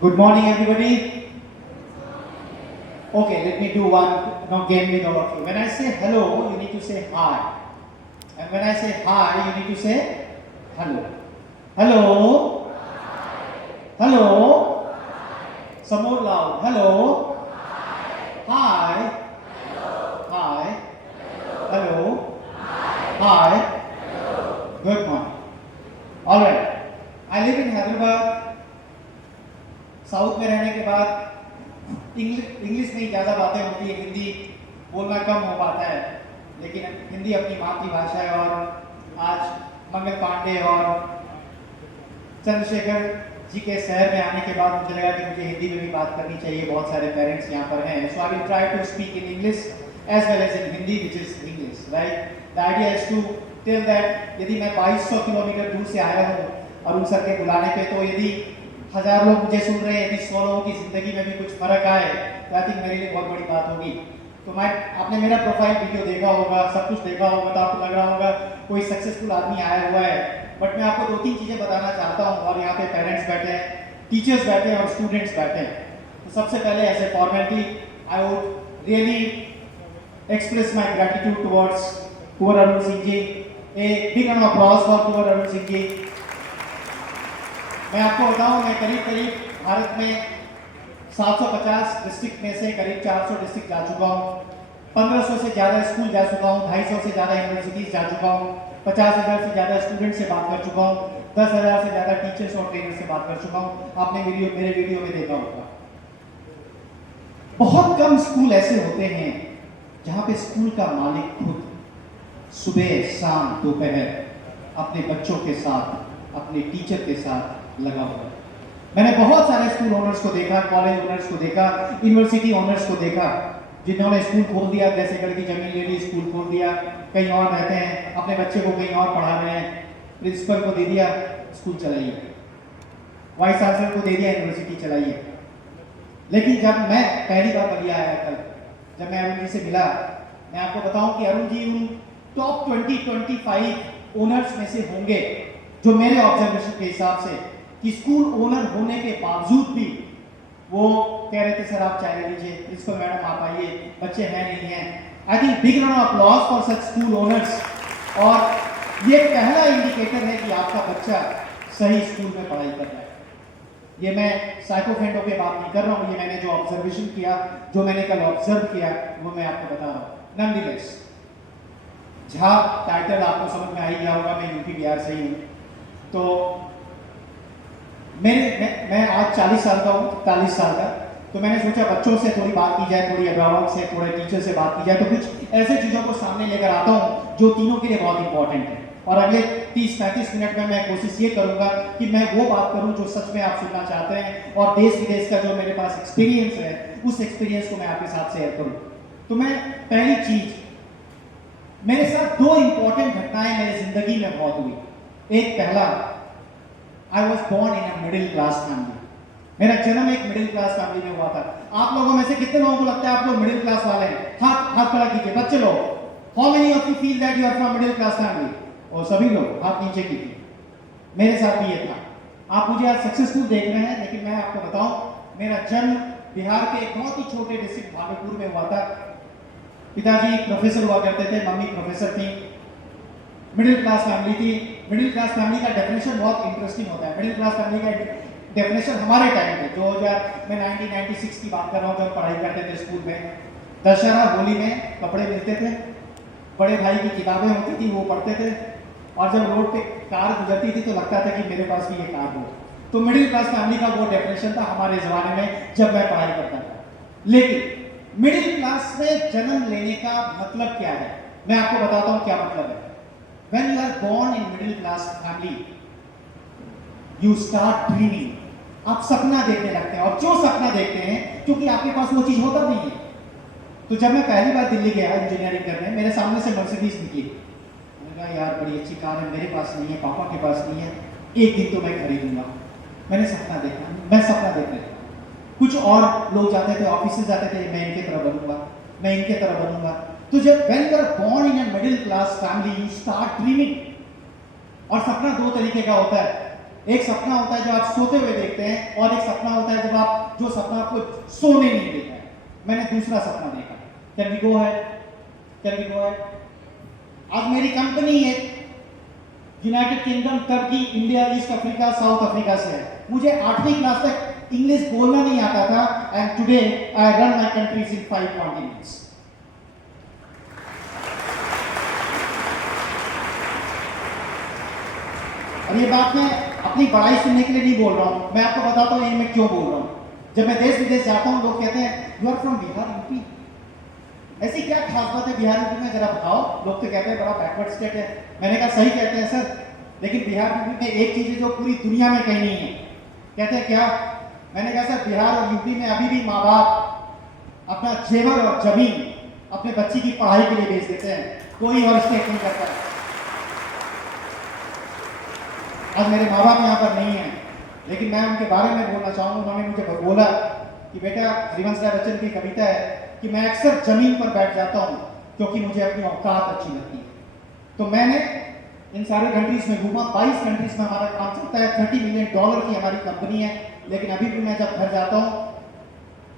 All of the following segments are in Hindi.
Good morning, everybody. Okay, let me do one game with all of you. When I say hello, you need to say hi. And when I say hi, you need to say hello. Hello. Hello. Some more loud. Hello. Hi. Hi. Hello. Hi. Good morning. All right. I live in Hyderabad. South में रहने के बाद इंग्लिश में ही ज़्यादा बातें होती है, हिंदी बोलना कम हो पाता है, लेकिन हिंदी अपनी मातृभाषा है। और आज मंगल पांडे और चंद्रशेखर जी के शहर में आने के बाद मुझे लगा कि मुझे हिंदी में भी बात करनी चाहिए। बहुत सारे पेरेंट्स यहाँ पर हैं, so I will try to speak in English as well as in Hindi which is English, right. The idea is to tell that यदि मैं 2200 किलोमीटर दूर से आया हूँ अरुण सर के बुलाने पे, तो यदि 1000 लोग मुझे सुन रहे हैं, यदि 100 लोगों की जिंदगी में भी कुछ फर्क आए तो आई थिंक मेरे लिए बहुत बड़ी बात होगी। तो आपने मेरा प्रोफाइल वीडियो देखा होगा, सब कुछ देखा होगा, तो आपको लग रहा होगा कोई सक्सेसफुल आदमी आया हुआ है। बट मैं आपको 2-3 चीज़ें बताना चाहता हूँ, और यहाँ पे पेरेंट्स बैठे हैं, टीचर्स बैठे हैं और स्टूडेंट्स बैठे हैं। तो सबसे पहले as a formality I would really express my gratitude towards Kunwar Arun Singh ji. A big round of applause for Kunwar Arun Singh ji. मैं आपको बताऊं, मैं करीब भारत में 750 डिस्ट्रिक्ट में से करीब 400 डिस्ट्रिक्ट जा चुका हूँ। 1500 से ज़्यादा स्कूल जा चुका हूँ, 250 से ज़्यादा यूनिवर्सिटीज़ जा चुका हूँ, 50,000 से ज़्यादा स्टूडेंट से बात कर चुका हूँ, 10,000 से ज़्यादा टीचर्स और ट्रेनर से बात कर चुका हूँ। आपने मेरे वीडियो में देखा होगा। बहुत कम स्कूल ऐसे होते हैं जहाँ पे स्कूल का मालिक खुद सुबह शाम दोपहर अपने बच्चों के साथ, अपने टीचर के साथ लगा हुआ है। मैंने बहुत सारे स्कूल ओनर्स को देखा, कॉलेज ओनर्स को देखा, यूनिवर्सिटी ओनर्स को देखा, जिन्होंने स्कूल खोल दिया, जैसे घर की जमीन ले ली, स्कूल खोल दिया, कहीं और रहते हैं, अपने बच्चे को कहीं और पढ़ा रहे हैं, प्रिंसिपल को दे दिया स्कूल चलाइए, वाइस चांसलर को दे दिया यूनिवर्सिटी चलाइए। लेकिन जब मैं पहली बार बलिया आया कल, जब मैं अरुण जी से मिला, मैं आपको बताऊं कि अरुण जी उन टॉप 20-25 ओनर्स में से होंगे जो मेरे ऑब्जर्वेशन के हिसाब से कि स्कूल ओनर होने के बावजूद भी वो कह रहे थे सर आप चाय लीजिए, प्रिंसिपल मैडम आप आइए, बच्चे हैं नहीं हैं। I think big round of applause for such school owners. और ये पहला इंडिकेटर है कि आपका बच्चा सही स्कूल में पढ़ाई कर रहा है। ये मैं साइकोफेंडो पे बात नहीं कर रहा हूँ, ये मैंने जो ऑब्जर्वेशन किया, जो मैंने कल ऑब्जर्व किया, वो मैं आपको बता रहा हूँ। नॉनडिलेस झा टाइटल आपको समझ में आ ही गया होगा, मैं यूपी बिहार से ही हूँ। तो मैं आज 40 साल का हूँ, 40 साल का, तो मैंने सोचा बच्चों से थोड़ी बात की जाए, थोड़ी अभिभावक से, थोड़े टीचर से बात की जाए, तो कुछ ऐसे चीज़ों को सामने लेकर आता हूँ जो तीनों के लिए बहुत इंपॉर्टेंट है। और अगले 30-35 मिनट में मैं कोशिश ये करूँगा कि मैं वो बात करूँ जो सच में आप सुनना चाहते हैं, और देश विदेश का जो मेरे पास एक्सपीरियंस है, उस एक्सपीरियंस को मैं आपके साथ शेयर करूँ। तो मैं पहली चीज़, मेरे साथ 2 इंपॉर्टेंट घटनाएं मेरी जिंदगी में बहुत हुई। एक पहला, I was born in a middle class family. मेरा जन्म एक मिडिल क्लास फैमिली में हुआ था। आप लोगों में से कितने लोगों को लगता है आप लोग मिडिल क्लास वाले हैं? हाथ खड़ा कीजिए बच्चे लोग। How many of you feel that you are from middle class family? और सभी लोग हाथ नीचे कीजिए। मेरे साथ भी ये था। आप मुझे आज सक्सेसफुल देख रहे हैं, लेकिन मैं आपको बताऊं, मेरा जन्म बिहार के एक बहुत ही छोटे डिस्ट्रिक्ट भागलपुर में हुआ था। पिताजी प्रोफेसर हुआ करते थे, मम्मी प्रोफेसर थी, मिडिल क्लास फैमिली थी। मिडिल क्लास फैमिली का डेफिनेशन बहुत इंटरेस्टिंग होता है। मिडिल क्लास फैमिली का डेफिनेशन हमारे टाइम पे 2000 में 1996 की बात कर रहा हूँ, जब पढ़ाई करते थे स्कूल में, दशहरा होली में कपड़े मिलते थे, बड़े भाई की किताबें होती थी, वो पढ़ते थे, और जब रोड पे कार गुजरती थी तो लगता था कि मेरे पास भी ये कार हो। तो मिडिल क्लास फैमिली का वो डेफिनेशन था हमारे ज़माने में जब मैं पढ़ाई करता था। लेकिन मिडिल क्लास में जन्म लेने का मतलब क्या है, मैं आपको बताता हूँ क्या मतलब है। When you are born in middle class family, you start dreaming. आप सपना देखने लगते हैं, और क्यों सपना देखते हैं? क्योंकि आपके पास वो चीज़ होता नहीं है। तो जब मैं पहली बार दिल्ली गया इंजीनियरिंग करने, मेरे सामने से मर्सिडीज निकली। मैंने कहा यार बड़ी अच्छी कार है, मेरे पास नहीं है, पापा के पास नहीं है, एक दिन तो मैं खरीदूंगा। मैंने सपना देखा, मैं सपना देख रहा था। कुछ और लोग जाते थे, ऑफिस से जाते थे, मैं इनके तरह बनूंगा, मैं इनके तरह बनूंगा। तो जब when you are born in a middle class family, you start dreaming। और सपना 2 तरीके का होता है। एक सपना होता है जो आप सोते हुए देखते हैं, और एक सपना होता है जब आप जो सपना आपको सोने नहीं देता है। मैंने दूसरा सपना देखा। कैन वी गो है, कैन वी गो है। आज मेरी कंपनी है United kingdom, Turkey, India, east Africa, south Africa से है। मुझे 8वीं क्लास तक इंग्लिश बोलना नहीं आता था, and today I run my countries in 5 continents. और ये बात मैं अपनी बड़ाई सुनने के लिए नहीं बोल रहा हूं, मैं आपको बताता हूं ये मैं क्यों बोल रहा हूं। जब मैं देश विदेश जाता हूं, लोग कहते हैं you are from Bihar, UP, ऐसी क्या खास बात है बिहार यूपी में, जरा बताओ। लोग तो कहते हैं बड़ा बैकवर्ड स्टेट है। मैंने कहा सही कहते हैं सर, लेकिन बिहार यूपी में एक चीज है जो पूरी दुनिया में कहीं नहीं है। कहते हैं क्या? मैंने कहा सर, बिहार और यूपी में अभी भी माँ बाप अपना जेवर और जमीन अपने बच्ची की पढ़ाई के लिए बेच देते हैं, कोई और स्टेट नहीं करता है। आज मेरे माँ बाप यहाँ पर नहीं है, लेकिन मैं उनके बारे में बोलना चाहूँगा। उन्होंने मुझे बोला कि बेटा, हरिवंश राय बच्चन की कविता है कि मैं अक्सर जमीन पर बैठ जाता हूँ क्योंकि मुझे अपनी औकात अच्छी लगती है। तो मैंने इन सारे कंट्रीज में घूमा, 22 कंट्रीज में हमारा काम चलता है, $30 मिलियन की हमारी कंपनी है। लेकिन अभी भी मैं जब घर जाता हूँ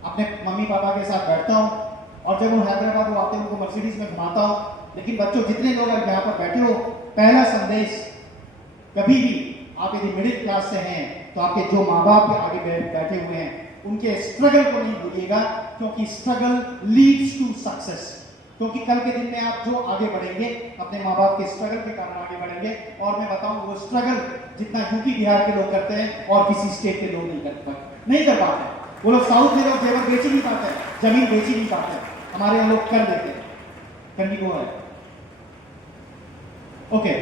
अपने मम्मी पापा के साथ बैठता हूँ, और जब वो हैदराबाद वो आते हैं उनको मर्सिडीज में घुमाता हूँ। लेकिन बच्चों, जितने लोग यहाँ पर बैठे हो, पहला संदेश, कभी भी आप यदि मिडिल क्लास से हैं तो आपके जो माँ बाप के आगे बैठे हुए हैं उनके स्ट्रगल को नहीं भूलिएगा, क्योंकि स्ट्रगल लीड्स टू सक्सेस। क्योंकि कल के दिन में आप जो आगे बढ़ेंगे अपने माँ बाप के स्ट्रगल के कारण आगे बढ़ेंगे। और मैं बताऊं, वो स्ट्रगल जितना यूपी बिहार के लोग करते हैं और किसी स्टेट के लोग नहीं कर पाते। वो लोग साउथ में लोग जेवर बेच ही नहीं पाते, जमीन बेच ही नहीं पाते, हमारे यहाँ लोग कर देते हैं। करनी को है। ओके,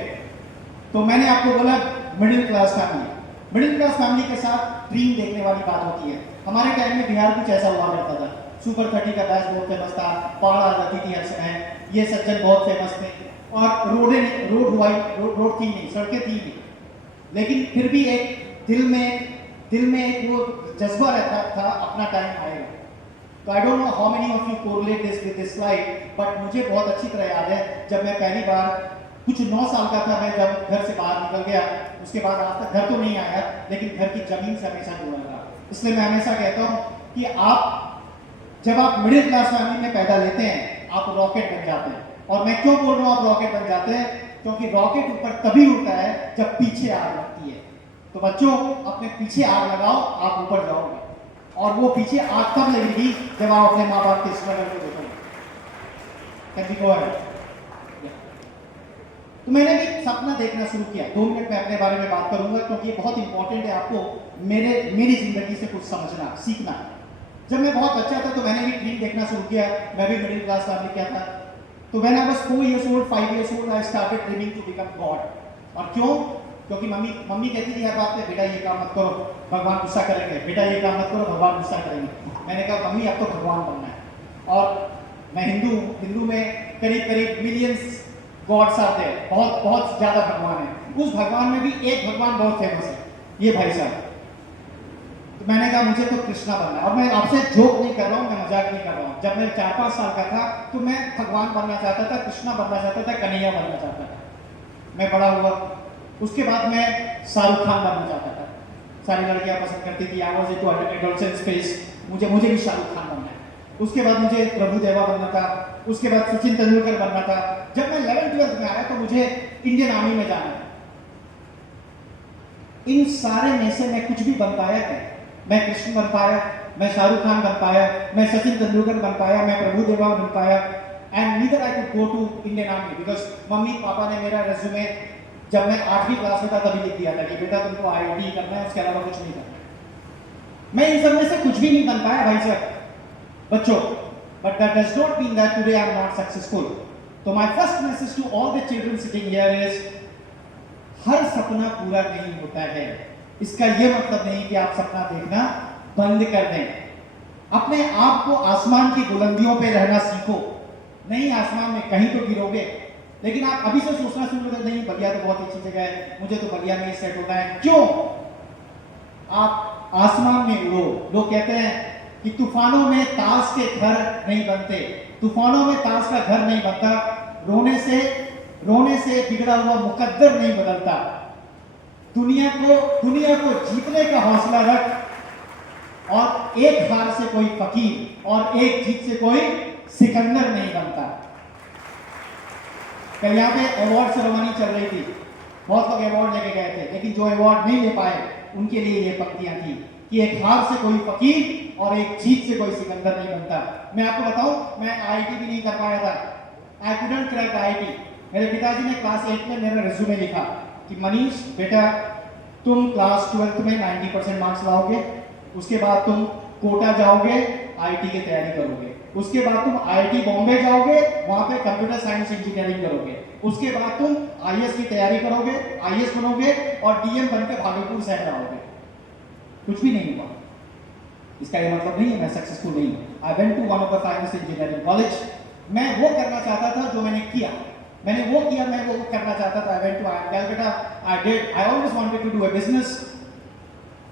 तो मैंने आपको बोला middle class family. Middle class family के साथ ड्रीम देखने वाली बात होती है। हमारे टाइम में बिहार कुछ ऐसा हुआ करता था, सुपर 30 का बैच बहुत फेमस था, बाढ़ आ जाती थी हर समय, ये सज्जन बहुत फेमस थे, और रोड थी नहीं, सड़कें थी नहीं। लेकिन फिर भी एक दिल में एक वो जज्बा रहता था, अपना टाइम आएगा। तो I don't know how many of you correlate this with this slide, but मुझे बहुत अच्छी तरह याद है जब मैं पहली बार कुछ 9 साल का था, मैं जब घर से बाहर निकल गया, उसके बाद आज तक घर तो नहीं आया, लेकिन घर की जमीन से हमेशा जुड़ा रहा। इसलिए मैं हमेशा कहता हूँ कि जब आप मिडिल क्लास फैमिली में पैदा लेते हैं, आप रॉकेट बन जाते हैं। और मैं क्यों बोल रहा हूँ आप रॉकेट बन जाते हैं? क्योंकि रॉकेट ऊपर तभी उड़ता है जब पीछे आग लगती है। तो बच्चों, अपने पीछे आग लगाओ, आप ऊपर जाओगे। और वो पीछे आग तब लगेगी जब आप अपने माँ बाप के स्ट्रगल को देखोगे। तो मैंने भी सपना देखना शुरू किया। 2 मिनट में अपने बारे में बात करूंगा, क्योंकि ये बहुत इंपॉर्टेंट है आपको मेरी जिंदगी से कुछ समझना, सीखना। जब मैं बहुत बच्चा था तो मैंने भी ड्रीम देखना शुरू किया। मैं भी मिडिल क्लास फैमिली का था। तो when I was 4 years old, 5 years old, I started dreaming to become god. और क्यों? क्योंकि मम्मी कहती थी हर बात पे, बेटा ये काम मत करो, भगवान गुस्सा करेंगे, बेटा ये काम मत करो, भगवान गुस्सा करेंगे। मैंने कहा मम्मी अब तो भगवान बनना है। और मैं हिंदू में करीब मिलियंस गॉड्स आते हैं, बहुत ज्यादा भगवान है। उस भगवान में भी एक भगवान बहुत फेमस है, ये भाई साहब। तो मैंने कहा मुझे तो कृष्णा बनना है। और मैं आपसे जोक नहीं कर रहा हूँ, मैं मजाक नहीं कर रहा हूँ। जब मैं 4-5 साल का था तो मैं भगवान बनना चाहता था, कृष्णा बनना चाहता था, कन्हैया बनना चाहता था। मैं बड़ा हुआ, उसके बाद मैं शाहरुख खान बनना चाहता था। सारी लड़कियां पसंद करती थी, I was into adolescence phase, मुझे भी शाहरुख खान बनना है। उसके बाद मुझे प्रभु देवा बनना था, उसके बाद सचिन तेंदुलकर बनना था। जब मैं 11th-12th में आया तो मुझे इंडियन आर्मी में जाना था। इन सारे में से मैं कुछ भी बन पाया था? मैं कृष्ण बन पाया, मैं शाहरुख खान बन पाया, मैं सचिन तेंदुलकर बन पाया, मैं प्रभु देवा बन पाया, and neither I could go to Indian army, because mummy papa ने मेरा रेज्यूमे जब मैं 8वीं क्लास में था तभी लिख दिया था कि बेटा तुमको IIT करना है, उसके अलावा कुछ नहीं करना। मैं इन सब में से कुछ भी नहीं बन पाया भाई साहब, बच्चों। But that does not mean that today I am not successful. So my first message to all the children sitting here is, हर सपना पूरा नहीं होता है। इसका यह मतलब नहीं कि आप सपना देखना बंद कर दें। अपने आप को आसमान की बुलंदियों पे रहना सीखो। नहीं, आसमान में कहीं तो गिरोगे, लेकिन आप अभी से सोचना शुरू कर नहीं, बलिया तो बहुत अच्छी जगह है, मुझे तो बलिया में ही सेट होना है। क्यों? आप आसमान में उड़ो। लोग कहते हैं कि तूफानों में ताश के घर नहीं बनते, तूफानों में ताश का घर नहीं बनता, रोने से बिगड़ा हुआ मुकद्दर नहीं बदलता। दुनिया को जीतने का हौसला रख, और एक हार से कोई फकीर और एक जीत से कोई सिकंदर नहीं बनता। कल यहाँ पे अवार्ड सेरेमनी चल रही थी, बहुत लोग अवार्ड लेके गए थे, लेकिन जो अवार्ड नहीं ले पाए उनके लिए ये पंक्तियां थी कि एक हार से कोई फकीर और एक जीत से कोई सिकंदर नहीं बनता। मैं आपको बताऊं, मैं आईआईटी भी नहीं कर पाया था, आई कुडंट क्रैक आईआईटी। मेरे पिताजी ने क्लास 8 में मेरा रिज्यूमे लिखा कि मनीष बेटा, तुम क्लास 12 में 90% मार्क्स लाओगे, उसके बाद तुम कोटा जाओगे, आईआईटी की तैयारी करोगे, उसके बाद तुम आईआईटी बॉम्बे जाओगे, वहां पे कंप्यूटर साइंस इंजीनियरिंग करोगे, उसके बाद तुम आईएएस की तैयारी करोगे, आईएएस बनोगे और डीएम बनकर भागलपुर शहर आओगे। कुछ भी नहीं हुआ। इसका ये मतलब नहीं है मैं सक्सेसफुल नहीं हूं। I went to one of the finance engineering college. मैं वो करना चाहता था जो मैंने किया, मैं वो करना चाहता था। I went to Calcutta, I always wanted to do a business,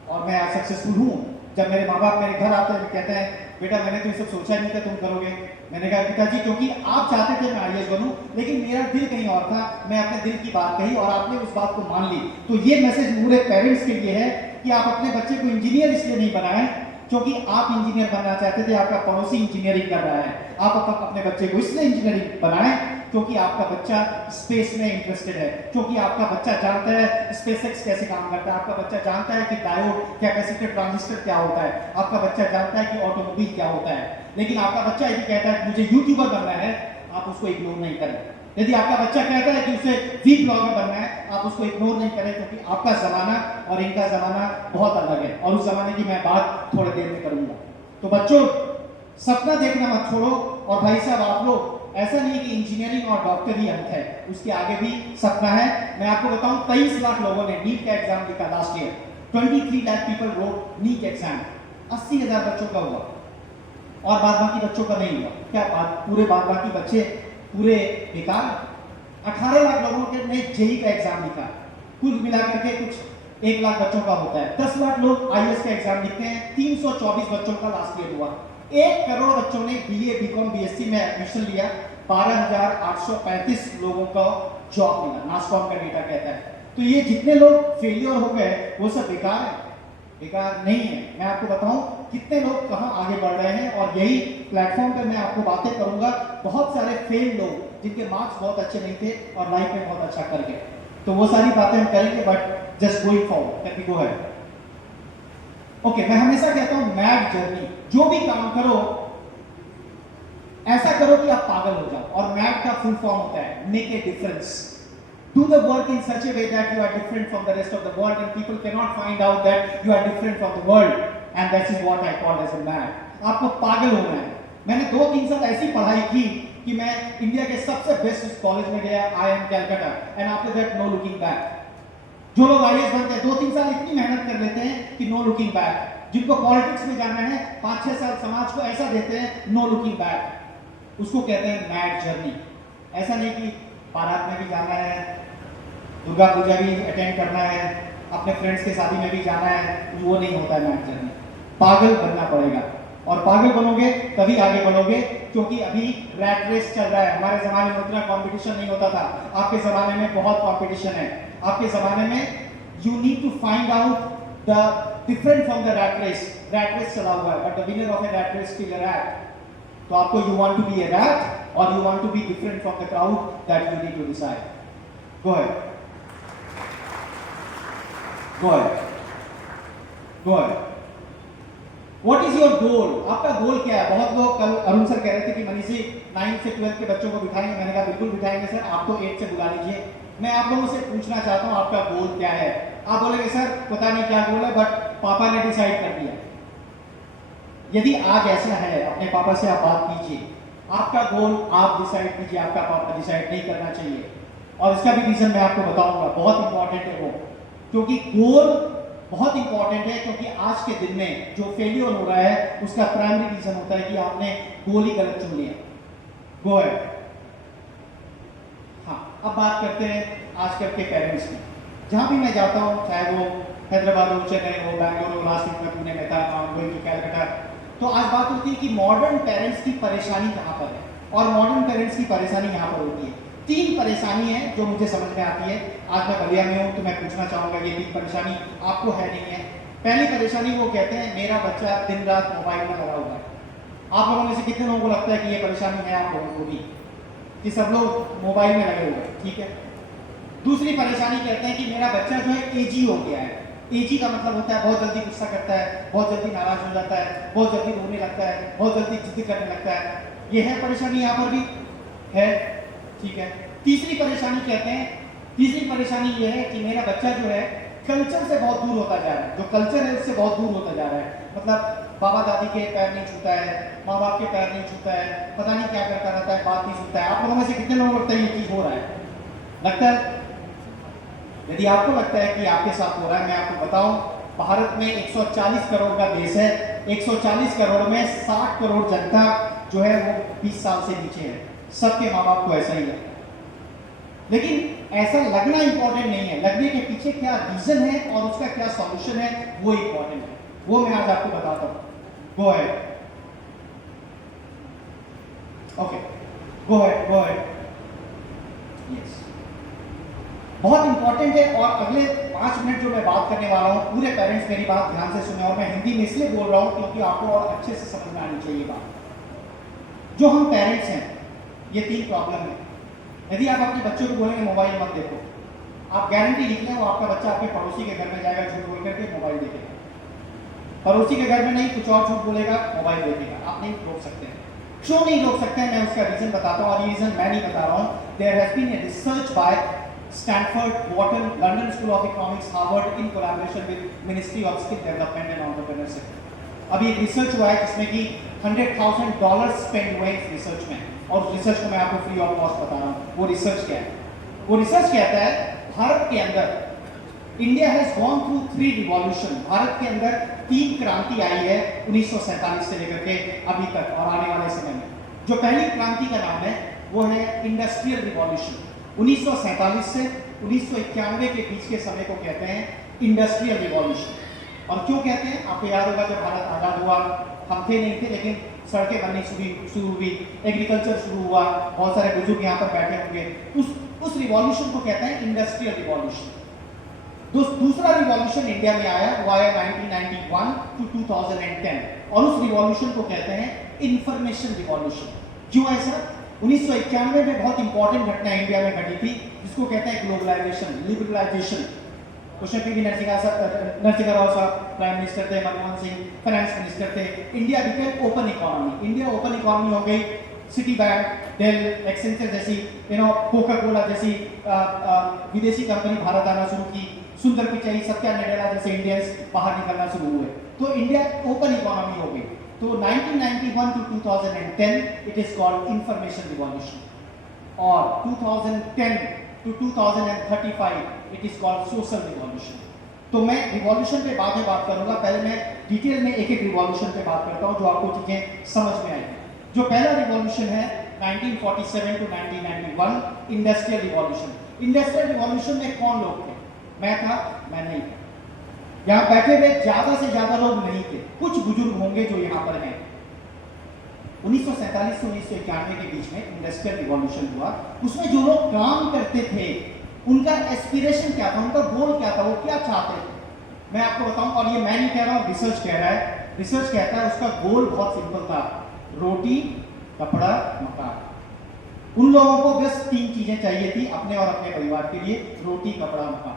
और मैं आज सक्सेसफुल हूं। जब मेरे माँ बाप मेरे घर आते हैं, कहते हैं बेटा मैंने तो ये सब सोचा नहीं था तुम करोगे। मैंने कहा पिताजी क्योंकि आप चाहते थे मैं आईएएस बनूं, लेकिन मेरा दिल कहीं और था। मैं अपने दिल की बात कही और आपने उस बात को मान ली। तो ये मैसेज पूरे पेरेंट्स के लिए है कि आप अपने बच्चे को इंजीनियर इसलिए नहीं बनाएं क्योंकि आप इंजीनियर बनना चाहते थे, आपका पड़ोसी इंजीनियरिंग कर रहा है। आप अपने बच्चे को इसलिए इंजीनियरिंग बनाएं क्योंकि आपका बच्चा स्पेस में इंटरेस्टेड है, क्योंकि आपका बच्चा जानता है स्पेसएक्स कैसे काम करता है, आपका बच्चा जानता है कि डायोड, कैपेसिटर, ट्रांजिस्टर क्या होता है, आपका बच्चा जानता है कि ऑटोमोबाइल क्या होता है। लेकिन आपका बच्चा यदि कहता है कि मुझे यूट्यूबर बनना है, आप उसको इग्नोर नहीं करें। यदि आपका बच्चा कहता है कि उसे वीक ब्लॉगर बनना है, आप उसको इग्नोर नहीं करें, क्योंकि आपका जमाना और इनका जमाना बहुत अलग है, और उस जमाने की मैं बात थोड़ी देर में करूंगा। तो बच्चों, सपना देखना मत छोड़ो। और भाई साहब आप लोग, ऐसा नहीं कि इंजीनियरिंग और डॉक्टर ही अंत है, उसके आगे भी सपना है। मैं आपको बताऊं 23 लाख लोगों ने नीट का एग्जाम दिया last year. 23 lakh people wrote NEET exam. 80,000 बच्चों का हुआ और बाद बाकी बच्चों का नहीं हुआ। क्या पूरे बाद बाकी बच्चे पूरे बेकार? 18 लाख लोगों के ने जेई का एग्जाम लिखा, कुल मिलाकर के कुछ 1 लाख बच्चों का होता है। 10 लाख लोग आईएएस का एग्जाम लिखते हैं। 324 बच्चों का लास्ट ईयर हुआ। 1 करोड़ बच्चों ने बीए, बीकॉम, बीएससी में एडमिशन लिया। 12,835 लोगों को जॉब मिला, नास्कॉम का डेटा कहता है। तो ये जितने लोग फेलियर हो गए वो सब बेकार है? बेकार नहीं है। मैं आपको बताऊं कितने लोग कहां आगे बढ़ रहे हैं, और यही प्लेटफॉर्म पे मैं आपको बातें करूंगा। बहुत सारे फेल लोग जिनके मार्क्स बहुत अच्छे नहीं थे और लाइफ में बहुत अच्छा कर गए, तो वो सारी बातें हम करेंगे। But just going forward, can we go ahead? Okay, मैं हमेशा कहता हूं मैड जर्नी। जो भी काम करो ऐसा करो कि आप पागल हो जाओ, और मैड का फुल फॉर्म होता है make a difference. Do the work in such a way that you are different from the rest of the world, and people cannot find out that you are different from the world, and that is what I call as a mad. आपको पागल होना है। मैंने 2-3 साल ऐसी पढ़ाई की कि मैं इंडिया के सबसे बेस्ट कॉलेज में गया, IIM Calcutta, and after that no looking back. जो लोग आईएएस बनते हैं 2-3 साल इतनी मेहनत कर लेते हैं कि नो लुकिंग बैक। जिनको पॉलिटिक्स में जाना है 5-6 साल समाज को ऐसा देते हैं, नो लुकिंग बैक। उसको कहते हैं मैड जर्नी। ऐसा नहीं कि बारात में भी जाना है, दुर्गा पूजा भी अटेंड करना है, अपने फ्रेंड्स के शादी में भी जाना है, वो नहीं होता है मैड जर्नी। पागल बनना पड़ेगा, और पागल बनोगे तभी आगे बढ़ोगे, क्योंकि अभी रैट रेस चल रहा है। हमारे जमाने में उतना कंपटीशन नहीं होता था, आपके जमाने में बहुत कंपटीशन है। आपके जमाने में you need to find out the different from the rat race. Rat race चला हुआ है, but the winner of a rat race still a rat. तो आपको you want to be a rat और you want to be different from the crowd, that you need to decide. Go ahead, go ahead, go ahead. What is your goal? आपका गोल क्या है? बहुत लोग, कल अरुण सर कह रहे थे कि मनीष जी 9 से 12 के बच्चों को बिठाएंगे। मैंने कहा बिल्कुल बिठाएंगे सर, आप तो 8 से बुला लीजिए। मैं आप लोगों से पूछना चाहता हूं आपका गोल क्या है? आप बोलेंगे सर पता नहीं क्या गोल है, बट पापा ने डिसाइड कर दिया। यदि आज ऐसा है, अपने पापा से आप बात कीजिए। आपका गोल आप डिसाइड कीजिए, आपका पापा डिसाइड नहीं करना चाहिए। और इसका भी रीजन मैं आपको बताऊंगा, बहुत इंपॉर्टेंट है वो। क्योंकि गोल बहुत इंपॉर्टेंट है, क्योंकि आज के दिन में जो फेलियर हो रहा है उसका प्राइमरी रीजन होता है कि आपने गोल ही गलत चुन लिया। Go ahead. हाँ, अब बात करते हैं आजकल के पेरेंट्स की। जहां भी मैं जाता हूं, चाहे वो हैदराबाद हो, चेन्नई हो, बैंगलोर हो, लास्ट वीक में पुणे में था, गोइंग टू कैलकाटा, तो आज बात होती है कि मॉडर्न पेरेंट्स की परेशानी कहां पर है, और मॉडर्न पेरेंट्स की परेशानी यहां पर होती है तीन परेशानी है जो मुझे समझ में आती है। आज मैं बलिया में हूँ तो मैं पूछना चाहूँगा ये तीन परेशानी आपको है नहीं है। पहली परेशानी वो कहते हैं मेरा बच्चा दिन रात मोबाइल में लगा हुआ है। आप लोगों में से कितने लोगों को लगता है कि ये परेशानी है आप लोगों को भी, कि सब लोग मोबाइल में लगे हुए हैं? ठीक है। दूसरी परेशानी कहते हैं कि मेरा बच्चा जो है एजी हो गया है। एजी का मतलब होता है बहुत जल्दी गुस्सा करता है, बहुत जल्दी नाराज हो जाता है, बहुत जल्दी रोने लगता है, बहुत जल्दी जिद करने लगता है। ये है परेशानी, यहाँ पर भी है। ठीक है। तीसरी परेशानी कहते हैं, तीसरी परेशानी ये है कि मेरा बच्चा जो है कल्चर से बहुत दूर होता जा रहा है। जो कल्चर है उससे बहुत दूर होता जा रहा है। मतलब बाबा दादी के पैर नहीं छूता है, माँ बाप के पैर नहीं छूता है, पता नहीं क्या करता रहता है, बात नहीं सुनता है। आप लोगों में से कितने लोगों को लगता है ये चीज हो रहा है? लगता है? यदि आपको लगता है कि आपके साथ हो रहा है, मैं आपको बताऊं, भारत में 140 करोड़ का देश है। 140 करोड़ में 60 करोड़ जनता जो है वो 20 साल से नीचे है। सबके माँ बाप को ऐसा ही लगता है। लेकिन ऐसा लगना इंपॉर्टेंट नहीं है, लगने के पीछे क्या रीजन है और उसका क्या सॉल्यूशन है वो इंपॉर्टेंट है। वो मैं आज आपको बताता हूं। गो है, ओके, गो है, यस। बहुत इंपॉर्टेंट है और अगले 5 मिनट जो मैं बात करने वाला हूं, पूरे पेरेंट्स मेरी बात ध्यान से सुने। और मैं हिंदी में इसलिए बोल रहा हूं क्योंकि आपको और अच्छे से समझ में आनी चाहिए बात। जो हम पेरेंट्स हैं, ये 3 प्रॉब्लम है। यदि आप अपने बच्चों को बोलेंगे मोबाइल मत देखो, आप गारंटी लिख लें वो आपका बच्चा आपके पड़ोसी के घर में जाएगा, झूठ बोल करके मोबाइल देखेगा। पड़ोसी के घर में नहीं, कुछ और झूठ बोलेगा, मोबाइल देखेगा। आप नहीं रोक सकते हैं। क्यों नहीं रोक सकते हैं, मैं उसका रीजन बताता हूँ। और ये रीजन मैं नहीं बता रहा हूँ, there has been a research by Stanford, Wharton, London School of Economics, Harvard in collaboration with ministry of skill development and entrepreneurship. अभी एक रिसर्च हुआ है जिसमें कि $100,000 स्पेंड हुए इस रिसर्च में, और उस रिसर्च को मैं आपको फ्री ऑफ कॉस्ट बता रहा हूँ। वो रिसर्च क्या है? वो रिसर्च कहता है भारत के अंदर India has gone through 3 revolution. Bharat के अंदर 3 क्रांति आई है 1947 से लेकर के अभी तक और आने वाले समय में। जो पहली क्रांति का नाम है वो है इंडस्ट्रियल रिवॉल्यूशन। 1947 से 1991 के बीच के समय को कहते हैं इंडस्ट्रियल रिवॉल्यूशन। और क्यों कहते हैं? आपको याद होगा जब भारत आजाद हुआ, हम थे नहीं थे, लेकिन सड़कें बननी शुरू हुई, एग्रीकल्चर शुरू हुआ, बहुत सारे बुजुर्ग यहाँ पर बैठे होंगे। उस रिवॉल्यूशन को कहते हैं इंडस्ट्रियल रिवॉल्यूशन। दूसरा रिवॉल्यूशन इंडिया में आया, वो आया 1991 टू 2010, और उस रिवॉल्यूशन को कहते हैं इंफॉर्मेशन रिवॉल्यूशन। क्यों ऐसा? 1991 में बहुत इंपॉर्टेंट घटना इंडिया में घटी थी जिसको कहते हैं globalisation, liberalisation. Question P Narasimha Rao साहब प्राइम मिनिस्टर थे, मनमोहन सिंह फाइनेंस मिनिस्टर थे। India became open economy. India open economy हो गई। सिटी बैंक, डेल, एक्सेंचर जैसी, कोका कोला जैसी विदेशी कंपनी भारत आना शुरू की। सुंदर पिचाई, सत्या नडेला जैसे इंडियंस बाहर निकलना शुरू हुए, तो इंडिया ओपन इकोनॉमी हो गई। तो 1991 to 2010 it is called information revolution, और 2010 to 2035 it is called social revolution. तो मैं रिवॉल्यूशन पे बाद में बात करूंगा, पहले मैं डिटेल में एक एक रिवॉल्यूशन पे बात करता हूं जो आपको चीजें समझ में आएगी। जो पहला रिवॉल्यूशन है 1947 to 1991 industrial revolution. Industrial revolution में कौन लोग थे? मैं था, मैं नहीं था। यहाँ बैठे हुए ज्यादा से ज्यादा लोग नहीं थे, कुछ बुजुर्ग होंगे जो यहाँ पर हैं। 1947 से 1991 के बीच में इंडस्ट्रियल रिवॉल्यूशन हुआ। उसमें जो लोग काम करते थे उनका एस्पिरेशन क्या था, उनका गोल क्या था, वो क्या चाहते थे, मैं आपको बताऊं। और ये मैं नहीं कह रहा हूं, रिसर्च कह रहा है। रिसर्च कहता है उसका गोल बहुत सिंपल था, रोटी कपड़ा मकान। उन लोगों को बस 3 चीजें चाहिए थी अपने और अपने परिवार के लिए, रोटी कपड़ा मकान।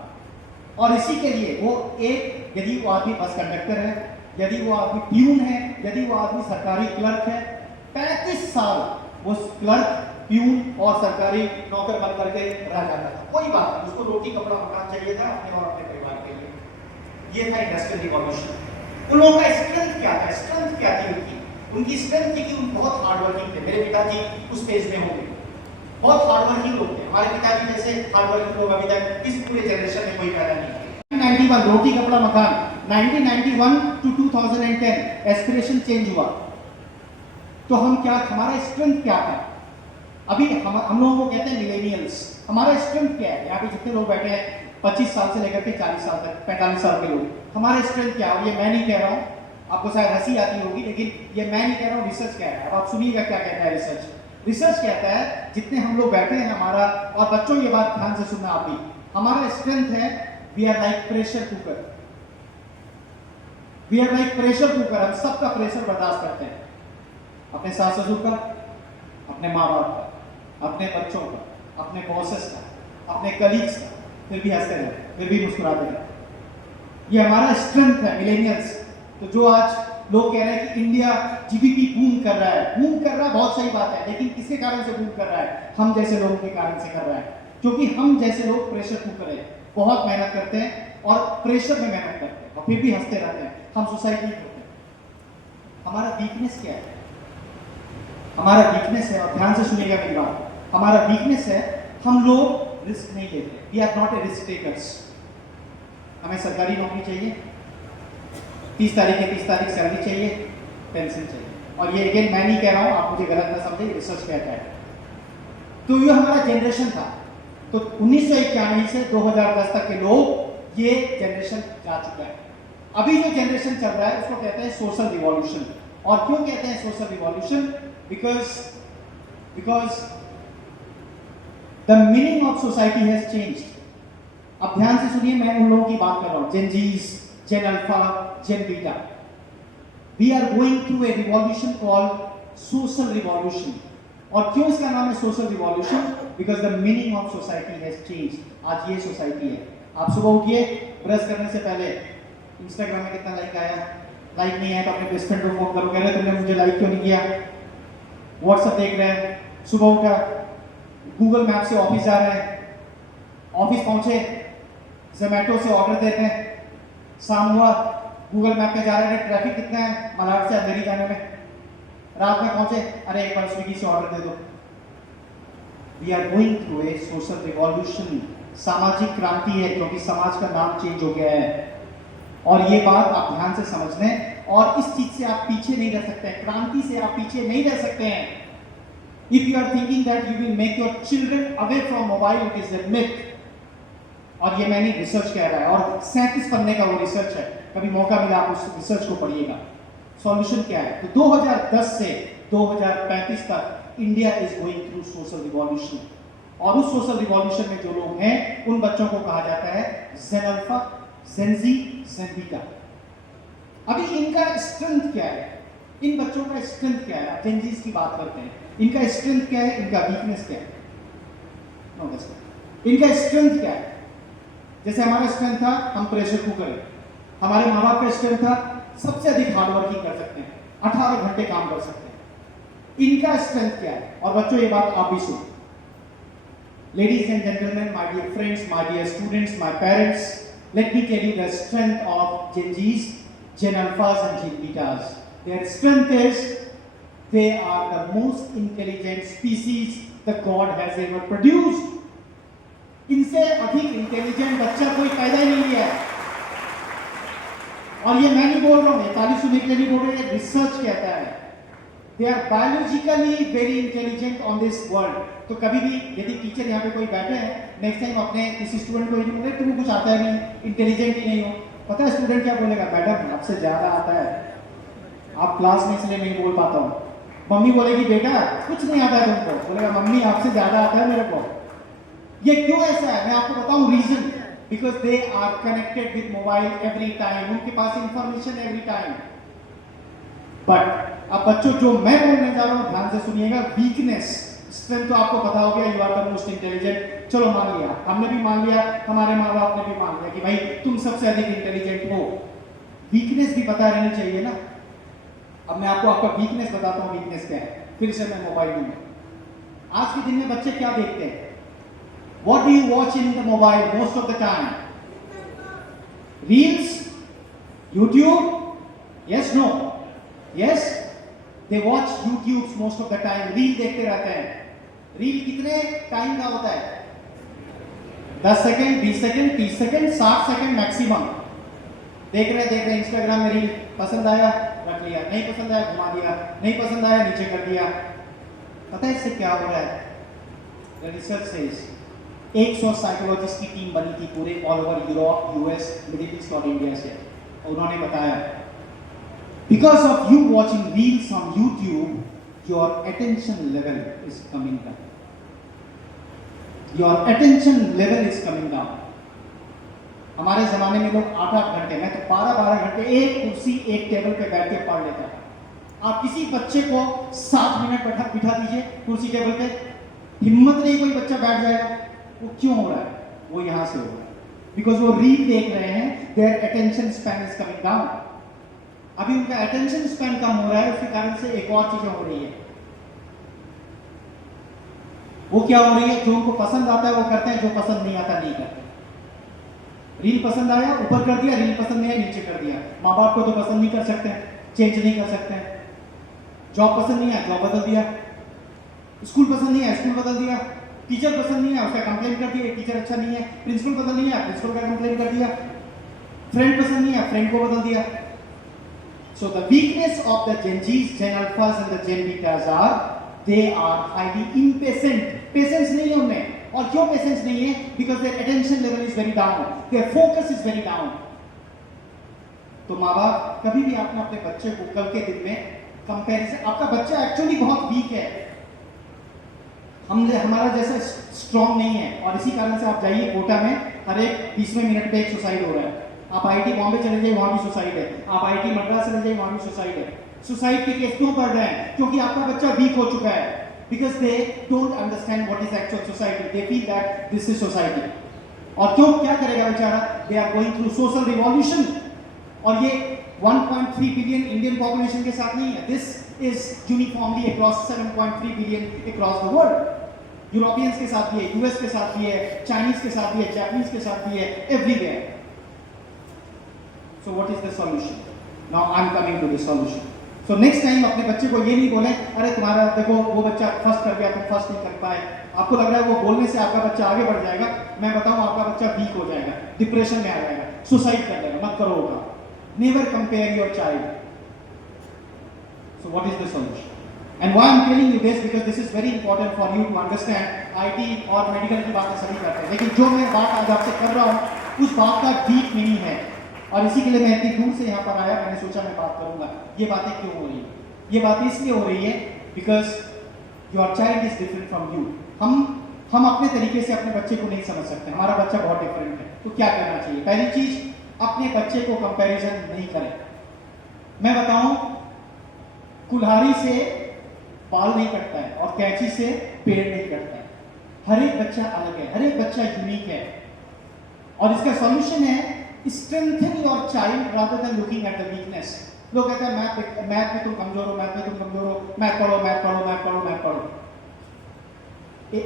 और इसी के लिए वो एक, यदि वो आदमी बस कंडक्टर है, यदि वो आदमी प्यून है, यदि वो आदमी सरकारी क्लर्क है, 35 साल वो क्लर्क, प्यून और सरकारी नौकर बन करके रह जाता था। कोई बात नहीं, उसको रोटी कपड़ा मकान चाहिए था अपने और अपने परिवार के लिए। ये था इंडस्ट्रियल रिवॉल्यूशन। उन लोगों का स्ट्रेंथ क्या था? स्ट्रेंथ क्या थी उनकी स्ट्रेंथ थी कि उन बहुत हार्डवर्किंग थे। मेरे पिताजी उस पेज में होंगे, बहुत हार्डवर्किंग लोग थे। हमारे पिताजी जैसे हार्डवर्किंग लोग अभी तक इस पूरे जनरेशन में कोई पैदा नहीं किया। 1991 रोटी कपड़ा मकान, 1991 टू 2010 एस्पिरेशन चेंज हुआ। तो हम क्या, हमारा स्ट्रेंथ क्या था? अभी हम लोगों को कहते हैं मिलेनियल्स। हमारा स्ट्रेंथ क्या है? यहाँ पे जितने लोग बैठे हैं 25 साल से लेकर के 40 साल तक, 45 साल के लोग, हमारा स्ट्रेंथ क्या है? और ये मैं नहीं कह रहा हूँ, आपको शायद हंसी आती होगी, लेकिन ये मैं नहीं कह रहा हूँ, रिसर्च कह रहा है। अब आप सुनिएगा क्या कहता है रिसर्च। रिसर्च कहता है, जितने हम लोग बैठे हैं हमारा, और बच्चों ये बात ध्यान से सुनना आप भी, हमारा स्ट्रेंथ है, we are like pressure cooker. We are like pressure cooker, हम सबका प्रेशर बर्दाश्त करते हैं, अपने सास ससुर का, अपने माँ बाप का, अपने बच्चों का, अपने बॉसेस का, अपने कलीग्स का, फिर भी हंसते रहे, फिर भी मुस्कुराते रहे। ये हमारा स्ट्रेंथ है मिलेनियल्स। तो जो आज लोग कह रहे हैं कि इंडिया जीडीपी बूम कर रहा है, बूम कर रहा है, बहुत सही बात है, लेकिन किसके कारण से बूम कर रहा है? हम जैसे लोगों के कारण से कर रहा है, क्योंकि हम जैसे लोग प्रेशर कुकर है, बहुत मेहनत करते हैं और प्रेशर में मेहनत करते हैं और फिर भी हंसते रहते हैं, हम सुसाइड नहीं करते। हमारा वीकनेस क्या है? हमारा वीकनेस है, और ध्यान से सुनिएगा मेरी बात, हमारा वीकनेस है, हम लोग रिस्क नहीं लेते, we are not a risk takers. हमें सरकारी नौकरी चाहिए, 30 तारीख के 30 तारीख सैलरी चाहिए, पेंशन चाहिए, और ये अगेन मैं नहीं कह रहा हूँ, आप मुझे गलत ना समझे, रिसर्च कहता है। तो ये हमारा जनरेशन था। तो 1991 से 2010 तक के लोग, ये जनरेशन जा चुका है। अभी जो जनरेशन चल रहा है उसको कहते हैं सोशल रिवॉल्यूशन। और क्यों कहते हैं social revolution? Because the meaning of society has changed. अब ध्यान से सुनिए, मैं उन लोगों की बात कर रहा हूं, Gen Zs, Gen Alpha, Gen Beta. We are going through a revolution called social revolution. और क्यों इसका नाम है social revolution? Because the meaning of society has changed. आज ये सोसाइटी है। आप सुबह उठिए, ब्रश करने से पहले इंस्टाग्राम में कितना लाइक आया, लाइक नहीं आया तो अपने बेस्ट फ्रेंड को फोन करो, कह रहे तुमने मुझे लाइक क्यों नहीं किया। व्हाट्सएप देख रहे हैं, सुबह उठा, गूगल मैप से ऑफिस जा रहे हैं, ऑफिस पहुंचे, जोमेटो से ऑर्डर देते हैं, शाम हुआ, गूगल मैप पे जा रहे हैं, ट्रैफिक कितना है मलाड से अंधेरी जाने में, रात में पहुंचे, अरे एक बार स्विगी से ऑर्डर दे दो। We are going through a social revolution. सामाजिक क्रांति है, क्योंकि समाज का नाम चेंज हो गया है। और ये बात आप ध्यान से समझ लें, और इस चीज से आप पीछे नहीं रह सकते हैं, क्रांति से आप पीछे नहीं रह सकते हैं। If you are thinking that you will make your children away from mobile, it is a myth. और ये मैंने रिसर्च कह रहा है, और 37 पन्ने का वो रिसर्च है, कभी मौका मिला आप उस रिसर्च को पढ़िएगा। सॉल्यूशन क्या है? तो 2010 से 2035 तक India is going through social revolution. और उस सोशल रिवॉल्यूशन में जो लोग हैं, उन बच्चों को कहा जाता है जेन अल्फा, जेन जी, जेन बीटा। अभी इनका स्ट्रेंथ क्या है? इन बच्चों का स्ट्रेंथ क्या है? जेन जीज की बात करते हैं, इनका स्ट्रेंथ क्या है, इनका वीकनेस क्या है? इनका स्ट्रेंथ क्या है? जैसे हमारा स्ट्रेंथ था, हम प्रेशर कुकर है। हमारे माँ बाप का स्ट्रेंथ था, सबसे अधिक हार्डवर्किंग कर सकते हैं, 18 घंटे काम कर सकते हैं। इनका स्ट्रेंथ क्या है? और बच्चों ये बात आप भी सुनो। Ladies and gentlemen, my dear friends, my dear students, my parents, let me tell you the strength of Gen Zs, Gen Alphas and Gen Betas. Their strength is they are the most intelligent species that God has ever produced. इनसे अधिक इंटेलिजेंट बच्चा कोई पैदा ही नहीं किया है। और ये मैं नहीं बोल रहा हूँ, ये ताली सुनने के लिए नहीं बोल रहे, रिसर्च कहता है। They are biologically very intelligent on this world. तो कभी भी यदि टीचर यहाँ पे कोई बैठे हैं, नेक्स्ट टाइम अपने किसी स्टूडेंट को यदि बोले तुम्हें कुछ आता है नहीं, इंटेलिजेंट ही नहीं हो, पता है स्टूडेंट क्या बोलेगा? मैडम आपसे ज्यादा आता है, आप क्लास में इसलिए नहीं बोल पाता हूँ। मम्मी बोलेगी बेटा कुछ नहीं आता है तुमको, बोलेगा मम्मी आपसे ज्यादा आता है मेरे को। ये क्यों ऐसा है मैं आपको बताऊं reason. Because they are connected with mobile every time, उनके पास इंफॉर्मेशन एवरी टाइम। बट अब बच्चों जो मैं बोलने जा रहा हूं ध्यान से सुनिएगा, वीकनेस, स्ट्रेंथ तो आपको पता हो गया, you are the most intelligent, चलो मान लिया, हमने भी मान लिया, हमारे माँ बाप ने भी मान लिया कि भाई तुम सबसे अधिक इंटेलिजेंट हो। वीकनेस भी पता रहनी चाहिए ना। अब मैं आपको आपका वीकनेस बताता हूँ, वीकनेस क्या है, फिर से मैं मोबाइल लूंगा। आज के दिन में बच्चे क्या देखते हैं? What do you watch in the mobile most of the time? Reels? YouTube? Yes, no? Yes? They watch YouTube most of the time. Reel देखते रहते हैं। रील कितने टाइम का होता है? 10 second, 20 second, 30 second, 60 second maximum. देख रहे इंस्टाग्राम में रील, पसंद आया रख लिया, नहीं पसंद आया घुमा दिया, नहीं पसंद आया नीचे कर दिया। पता है इससे क्या हो रहा है? The research says 100 साइकोलॉजिस्ट की टीम बनी थी पूरे all over Europe, US, middle east और इंडिया से। उन्होंने बताया because of you watching reels on YouTube, your attention level is coming down. Your attention level is coming down. हमारे ज़माने में लोग 8-8 घंटे, मैं तो 12-12 घंटे एक कुर्सी एक टेबल पे बैठ के पढ़ लेता था। आप किसी बच्चे को 7 मिनट बिठा दीजिए कुर्सी टेबल पे, हिम्मत नहीं कोई बच्चा बैठ जाएगा। वो क्यों हो रहा है? वो यहाँ से हो रहा है, बिकॉज वो रील देख रहे हैं, their attention span is coming down. अभी उनका अटेंशन स्पैन कम हो रहा है, उसके कारण से एक और चीजें हो रही है। वो क्या हो रही है? जो उनको पसंद आता है वो करते हैं, जो पसंद नहीं आता नहीं करते। रील पसंद आया ऊपर कर दिया, रील पसंद नहीं आया नीचे कर दिया। माँ बाप को तो पसंद नहीं कर सकते हैं, चेंज नहीं कर सकते हैं। जॉब पसंद नहीं आया, जॉब बदल दिया। स्कूल पसंद नहीं आया, स्कूल बदल दिया। टीचर पसंद नहीं है, उसका कंप्लेन कर दिया, टीचर अच्छा नहीं है। प्रिंसिपल पसंद नहीं है, प्रिंसिपल का कंप्लेन कर दिया। फ्रेंड पसंद नहीं है, फ्रेंड को बदल दिया। So the weakness of the Gen Zs, Gen Alphas and the Gen Betas are they are highly impatient. Patience नहीं है उनमें। और क्यों patience नहीं है? Because their attention level is very down, their focus is very down. तो माँ बाप कभी भी आपने अपने बच्चे को कल के दिन में कंपैरिजन, आपका बच्चा एक्चुअली बहुत वीक है, हमारा जैसा स्ट्रॉन्ग नहीं है, और इसी कारण से आप जाइए कोटा में हर एक 20वें मिनट पे एक सुसाइड हो रहा है। आप आईआईटी बॉम्बे चले जाइए, वहां भी सुसाइड है। आप आईआईटी मद्रास चले जाइए, वहां भी सुसाइड है। सुसाइड के केस क्यों बढ़ रहे हैं? क्योंकि आपका बच्चा वीक हो चुका है, because they don't understand what is actual society, they feel that this is society. और क्यों, क्या करेगा बेचारा? They are going through social revolution, और ये 1.3 बिलियन इंडियन पॉपुलेशन के साथ नहीं है, this is uniformly across 7.3 billion across the world. Europeans के साथ भी है, यूएस के साथ भी है, चाइनीज के साथ भी है, जापानीज के साथ भी है, everywhere. So what is the solution? Now I'm coming to the solution. So next time अपने बच्चे को ये नहीं बोले, अरे तुम्हारा देखो वो बच्चा फर्स्ट कर गया, तुम फर्स्ट नहीं कर पाए। आपको लग रहा है वो बोलने से आपका बच्चा आगे बढ़ जाएगा, मैं बताऊं आपका बच्चा वीक हो जाएगा, डिप्रेशन में आ जाएगा, सुसाइड कर लेगा। मत करो होगा। Never compare your child. So what is the solution? And why I'm telling you this, because this is very important for you to understand. IT और मेडिकल की बातें सभी करते हैं, लेकिन जो मैं बात आज आपसे कर रहा हूँ उस बात का डीप मीनिंग है, और इसी के लिए मैं इतनी दूर से यहाँ पर आया। मैंने सोचा मैं बात करूंगा। ये बातें क्यों हो रही है? ये बातें इसलिए हो रही है because your child is different from you. हम अपने तरीके से अपने बच्चे को नहीं समझ सकते, हमारा बच्चा बहुत डिफरेंट है। तो क्या करना चाहिए? पहली चीज, अपने बच्चे को कंपैरिजन नहीं करें। मैं बताऊं, कुल्हाड़ी से बाल नहीं कटता है और कैंची से पेड़ नहीं कटता है। हर एक बच्चा अलग है, हर एक बच्चा यूनिक है, और इसका सॉल्यूशन है strengthen your child rather than looking at the weakness. लोग कहते हैं मैथ में तुम कमजोर हो, मैथ में तुम कमजोर हो, मैथ पढ़ो, मैथ पढ़ो, मैथ पढ़ो, मैथ पढ़ो।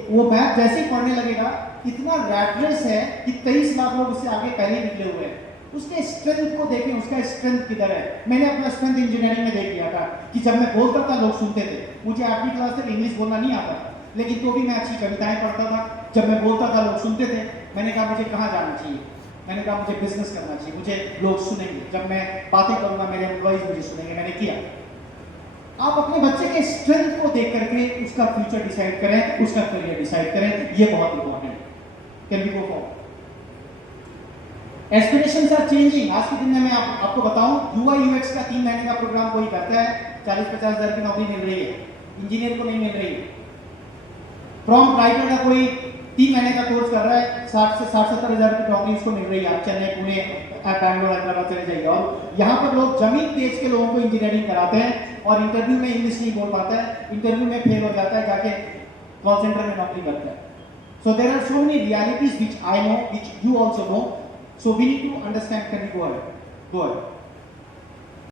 वो मैथ जैसे ही पढ़ने लगेगा, इतना रैट रेस है कि 23 लाख लोग उससे आगे पहले निकले हुए हैं। उसके स्ट्रेंथ को देखें, उसका स्ट्रेंथ किधर है। मैंने अपना स्ट्रेंथ इंजीनियरिंग में देख लिया था कि जब मैं बोलता था लोग सुनते थे। मुझे 8वीं क्लास तक इंग्लिश बोलना नहीं आता था, लेकिन तो भी मैं अच्छी कविताएं पढ़ता था। जब मैं बोलता था लोग सुनते थे। मैंने कहा मुझे कहाँ जाना चाहिए? मैंने कहा मुझे बिजनेस करना चाहिए, मुझे लोग सुनेंगे, जब मैं बातें करूंगा मेरे एम्प्लॉइज मुझे सुनेंगे। मैंने किया। आप अपने बच्चे के स्ट्रेंथ को देख करके उसका फ्यूचर डिसाइड करें, उसका करियर डिसाइड करें, ये बहुत इंपॉर्टेंट है। Can we go forward? Aspirations are changing. आज के दिन में मैं आपको बताऊं, यूआई यूएक्स का 3 महीने का प्रोग्राम कोई करता है, 40-50 हज़ार की नौकरी मिल रही है, इंजीनियर को नहीं मिल रही है। प्रॉम्प्ट राइटर का कोई 3 महीने का कोर्स कर रहा है, 60 से 70 हज़ार की नौकरी उसको मिल रही है। आप चेन्नई, पुणे, बैंगलोर, हैदराबाद चले जाइए, और यहाँ पर लोग जमीन बेच के लोगों को इंजीनियरिंग कराते हैं, और इंटरव्यू में इंग्लिश नहीं बोल पाता है, इंटरव्यू में फेल हो जाता है, जाके कॉल सेंटर में नौकरी करता है। So there are so many realities which I know, which you also know, so we need to understand. Can we go ahead?